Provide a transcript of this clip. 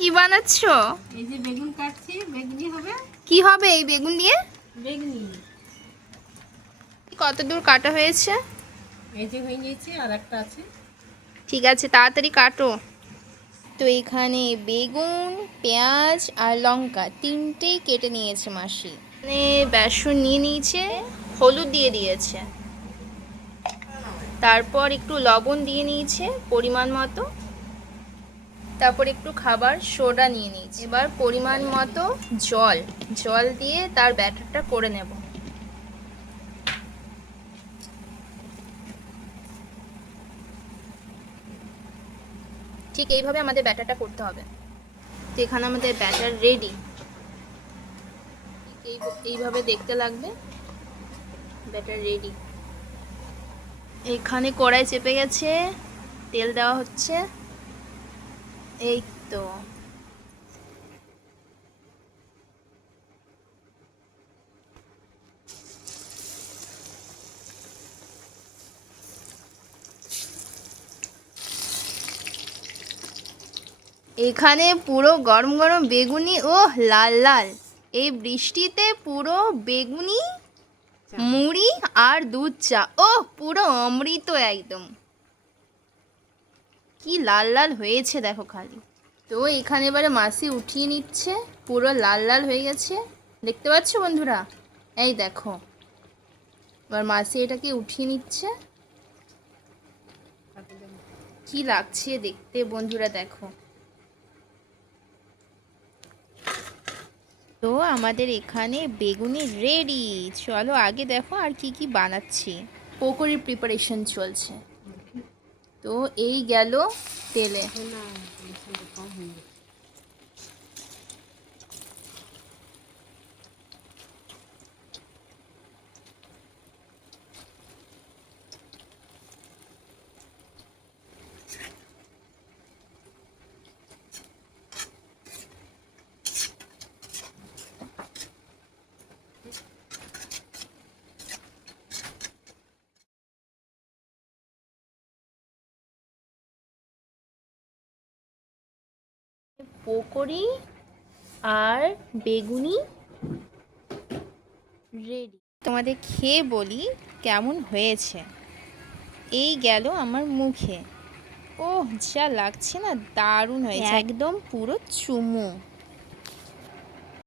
কি বানাচ্ছো? এই যে বেগুন কাটছি, বেগুনি হবে। কি হবে এই বেগুন দিয়ে? বেগুনি। কত দূর কাটা হয়েছে? এই যে হয়ে গেছে, আর একটা আছে। ঠিক আছে, তাড়াতাড়ি কাটো। তো এখানে বেগুন, পেঁয়াজ আর লঙ্কা তিনটেই কেটে নিয়েছে মাসি। এখানে বেসন নিয়ে নিয়েছে, হলুদ দিয়ে দিয়েছে, তারপর একটু লবণ দিয়ে নিয়েছে পরিমাণ মতো, তারপর একটু খাবার সোডা নিয়ে নিয়েছি। এবার পরিমাণ মতো জল দিয়ে তার ব্যাটারটা করে নেব। ঠিক এইভাবে আমাদের ব্যাটারটা করতে হবে। তো এখানে আমাদের ব্যাটার রেডি। এইভাবে দেখতে লাগবে। Batter ready. এখানে কড়াই চেপে গেছে, তেল দেওয়া হচ্ছে। এই তো এখানে পুরো গরম গরম বেগুনি, ও লাল লাল। এই বৃষ্টিতে পুরো বেগুনি, মুড়ি আর দুধ চা, ও পুরো অমৃত একদম। কি লাল লাল হয়েছে দেখো খালি। তো এখানে এবারে মাসি উঠিয়ে নিচ্ছে, পুরো লাল লাল হয়ে গেছে, দেখতে পাচ্ছ বন্ধুরা? এই দেখো, এবার মাসি এটাকে উঠিয়ে নিচ্ছে। কি লাগছে দেখতে বন্ধুরা, দেখো। তো আমাদের এখানে বেগুনি রেডি। চলো আগে দেখো আর কি কি বানাচ্ছি। পকোড়ির প্রিপারেশন চলছে। তো এই গেল তেলে। পকোড়ি আর বেগুনি রেডি। তোমাদের খেয়ে বলি কেমন হয়েছে। এই গেল আমার মুখে। ওহ, যা লাগছে না, দারুণ হয়েছে, একদম পুরো চুমু।